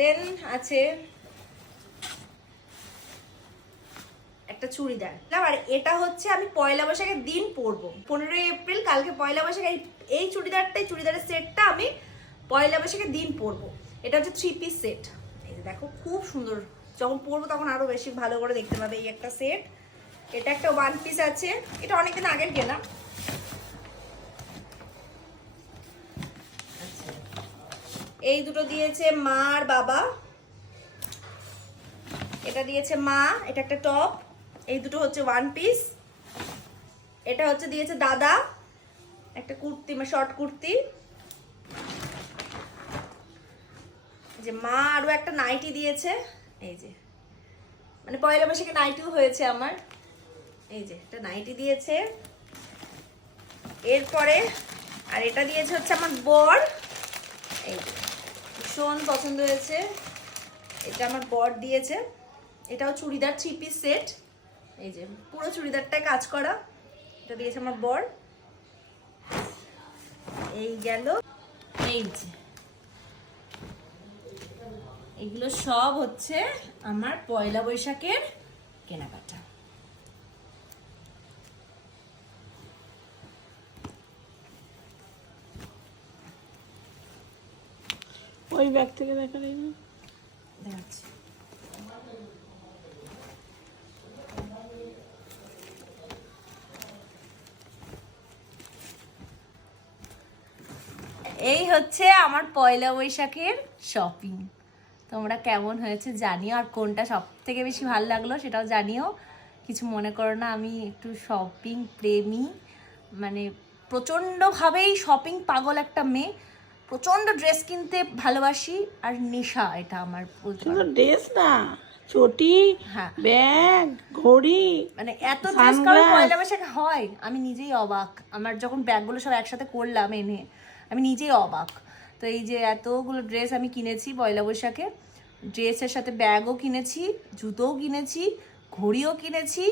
দেন আছে একটা চুড়িদার। আর এটা হচ্ছে আমি পয়লা বৈশাখের দিন পরবো, 15ই এপ্রিল, কালকে পয়লা বৈশাখ। এই চুড়িদারের সেটটা আমি পয়লা বৈশাখের দিন পরবো। এটা হচ্ছে 3 পিস সেট। এই যে দেখো খুব সুন্দর, যখন পরবো তখন আরো বেশি ভালো করে দেখতে পাবে। এই একটা সেট, এটা একটা 1 পিস আছে, এটা অনেকদিন আগের কেনা। এই দুটো দিয়েছে মা আর বাবা, এটা দিয়েছে মা, এটা একটা টপ। এই দুটো হচ্ছে 1 পিস। এটা হচ্ছে দিয়েছে দাদা, একটা কুর্তি, শর্ট কুর্তি। যে মা আরো একটা নাইটি দিয়েছে, এই যে মানে পয়লা বৈশাখে নাইটিও হয়েছে আমার। এই যে একটা নাইটি দিয়েছে। এরপরে আর এটা দিয়েছে হচ্ছে আমার বর, এই যে ভীষণ পছন্দ হয়েছে, এটা আমার বর দিয়েছে। এটাও চুড়িদার 3 পিস সেট, এই যে পুরো চুড়িদারটায় কাজ করা, এটা দিয়েছে আমার বর। এই গেল, এই যে এগুলো সব হচ্ছে আমার পয়লা বৈশাখের কেনাকাটা। ওই ব্যাগ থেকে দেখা যায় না, দেখাচ্ছি। এই হচ্ছে আমার পয়লা বৈশাখের শপিং। তোমরা কেমন হয়েছে জানিও, আর কোনটা সব থেকে বেশি ভালো লাগলো সেটাও জানিও। কিছু মনে করো না, আমি একটু শপিং প্রেমী, মানে প্রচণ্ডভাবেই শপিং পাগল একটা মেয়ে। প্রচণ্ড ড্রেস কিনতে ভালোবাসি, আর নেশা এটা আমার বলতে পারো। শুধু ড্রেস না, চটি, হ্যাঁ, ব্যাগ, ঘড়ি, মানে এত ড্রেস কারণ পয়লা বৈশাখে হয়, আমি নিজেই অবাক। আমার যখন ব্যাগগুলো সব একসাথে করলাম এনে, আমি নিজেই অবাক। তো এই যে এতগুলো ড্রেস আমি কিনেছি পয়লা বৈশাখে, ড্রেসের সাথে ব্যাগও কিনেছি, জুতোও কিনেছি, ঘড়িও কিনেছি,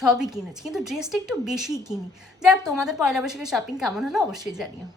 সবই কিনেছি, কিন্তু ড্রেসটা একটু বেশিই কিনি। যাক, তোমাদের পয়লা বৈশাখের শপিং কেমন হলো অবশ্যই জানিও।